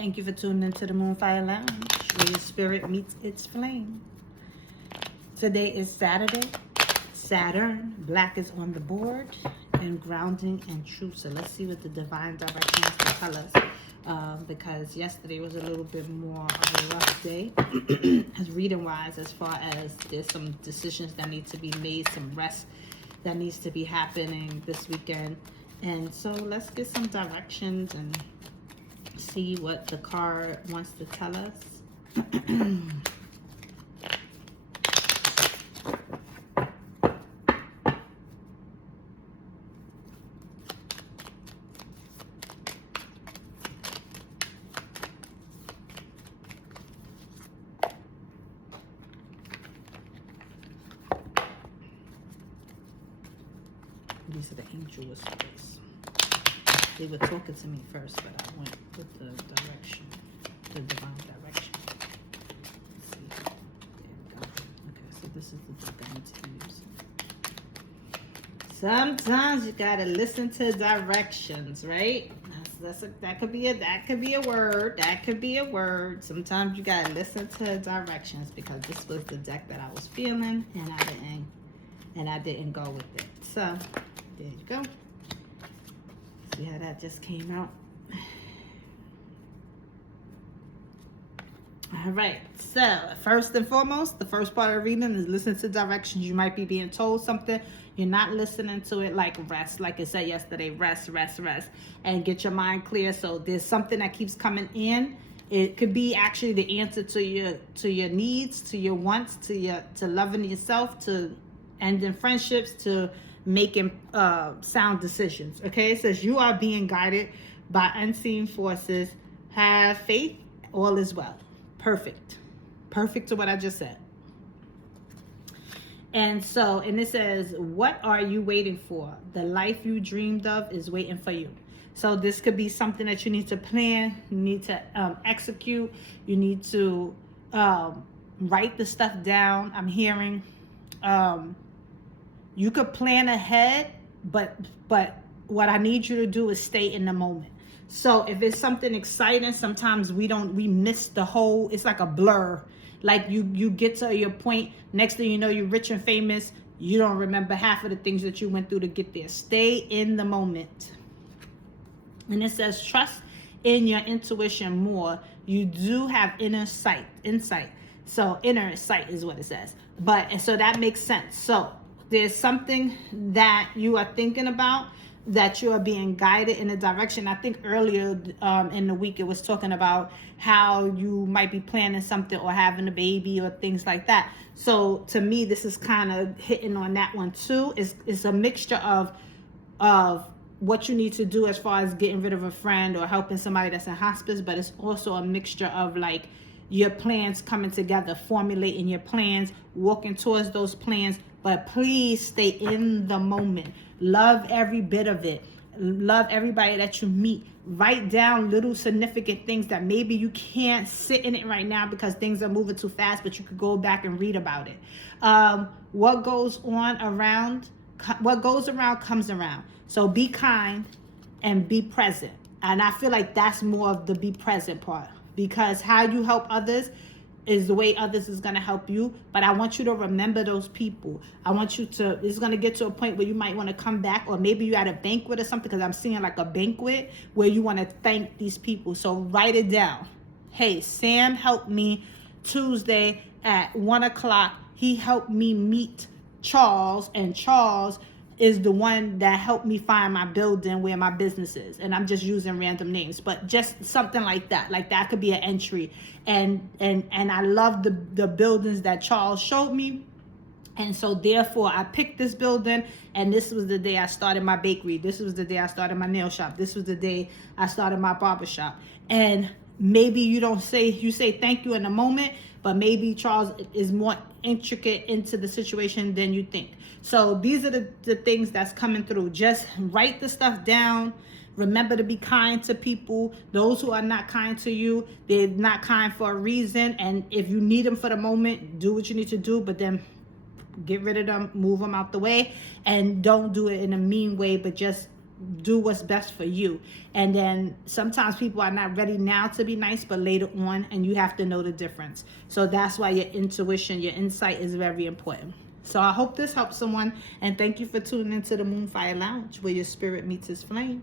Thank you for tuning into the Moonfire Lounge, where your spirit meets its flame. Today is Saturday. Saturn, black is on the board, and grounding and truth. So let's see what the divine direction has to tell us. Because yesterday was a little bit more of a rough day, as reading-wise, as far as there's some decisions that need to be made, some rest that needs to be happening this weekend. And so let's get some directions and see what the card wants to tell us. These are the angel whispers. They were talking to me first, but I went with the direction, the divine direction. Let's see. There we go. Okay, so this is the book I need to use. Sometimes you gotta listen to directions, right? That could be a word. That could be a word. Sometimes you gotta listen to directions, because this was the deck that I was feeling, and I didn't go with it. So there you go. See how that just came out? All right, so first and foremost, the first part of reading is listen to directions. You might be being told something, you're not listening to it. Like rest, like I said yesterday, rest, and get your mind clear. So there's something that keeps coming in. It could be actually the answer to your needs, to your wants, to loving yourself, to ending friendships, to making sound decisions. Okay, it says you are being guided by unseen forces. Have faith, all is well. Perfect to what I just said. And so, and it says, what are you waiting for? The life you dreamed of is waiting for you. So this could be something that you need to plan, you need to execute, you need to write the stuff down. I'm hearing you could plan ahead, but what I need you to do is stay in the moment. So if it's something exciting, sometimes we miss the whole, it's like a blur. Like you get to your point, next thing you know, you're rich and famous. You don't remember half of the things that you went through to get there. Stay in the moment. And it says, trust in your intuition more. You do have insight. So inner sight is what it says. And so that makes sense. So there's something that you are thinking about, that you are being guided in a direction. I think earlier in the week it was talking about how you might be planning something or having a baby or things like that. So to me, this is kind of hitting on that one too. It's a mixture of what you need to do as far as getting rid of a friend or helping somebody that's in hospice, but it's also a mixture of like your plans coming together, formulating your plans, walking towards those plans. But please stay in the moment. Love every bit of it. Love everybody that you meet. Write down little significant things that maybe you can't sit in it right now because things are moving too fast, but you could go back and read about it. What goes around comes around. So be kind and be present. And I feel like that's more of the be present part, because how you help others is the way others is going to help you. But I want you to remember those people. I want you to, it's going to get to a point where you might want to come back, or maybe you're at a banquet or something, because I'm seeing like a banquet where you want to thank these people. So write it down. Hey, Sam helped me Tuesday at 1:00. He helped me meet Charles, and Charles is the one that helped me find my building where my business is. And I'm just using random names, but just something like that. Like that could be an entry. And I love the buildings that Charles showed me. And so therefore I picked this building, and this was the day I started my bakery. This was the day I started my nail shop. This was the day I started my barber shop. And maybe you say thank you in the moment, but maybe Charles is more intricate into the situation than you think. So these are the things that's coming through. Just write the stuff down. Remember to be kind to people. Those who are not kind to you, they're not kind for a reason. And if you need them for the moment, do what you need to do, but then get rid of them, move them out the way, and don't do it in a mean way, but just do what's best for you. And then sometimes people are not ready now to be nice, but later on, and you have to know the difference. So that's why your intuition, your insight is very important. So I hope this helps someone, and thank you for tuning into the Moonfire Lounge, where your spirit meets its flame.